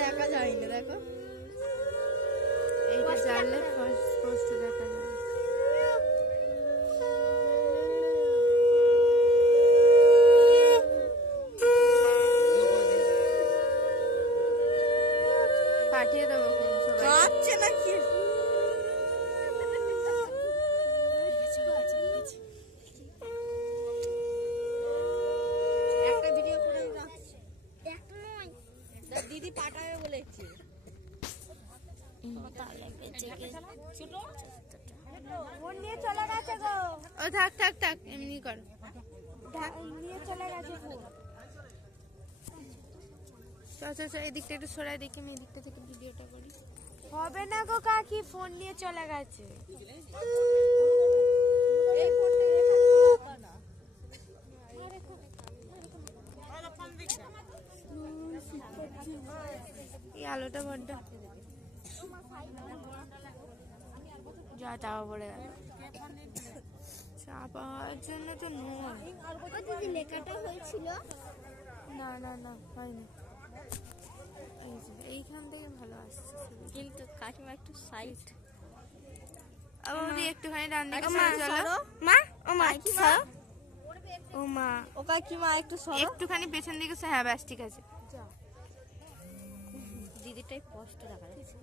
দেখা যায় না, দেখো এইটা জানলে স্পষ্ট দেখা যাবে। পাঠিয়ে দেবো কাঁদছে নাকি? একটা ভিডিও করে রাখছি, দিদি পাঠাবে বলেছে। ফোন নিয়ে চলে গেছে গো। ও থাক থাক থাক, এমনি করো। নিয়ে চলে গেছে ফোন। চল চল চল, এদিকটা একটু সরাই দেখি, আমি এদিকটা থেকে ভিডিওটা করি। হবে না গো কাকি, ফোন নিয়ে চলে গেছে। এই আলোটা বড্ড যা চাপা পড়ে গেল। চাপা হওয়ার জন্য তো নয়। দিদি লেখাটা হয়েছিল? না না না, হয়নি। এইখান থেকে ভালো আসছে, কিন্তু কাকিমা একটু সাইড, ওদি একটুখানি ডান দিকে চলো। মা ও মা, ও মা, ও কাকিমা একটু সরো, একটুখানি পেছন দিকে। হ্যাঁ ব্যাস, ঠিক আছে। দিদিটাই স্পষ্ট দেখা যাচ্ছে।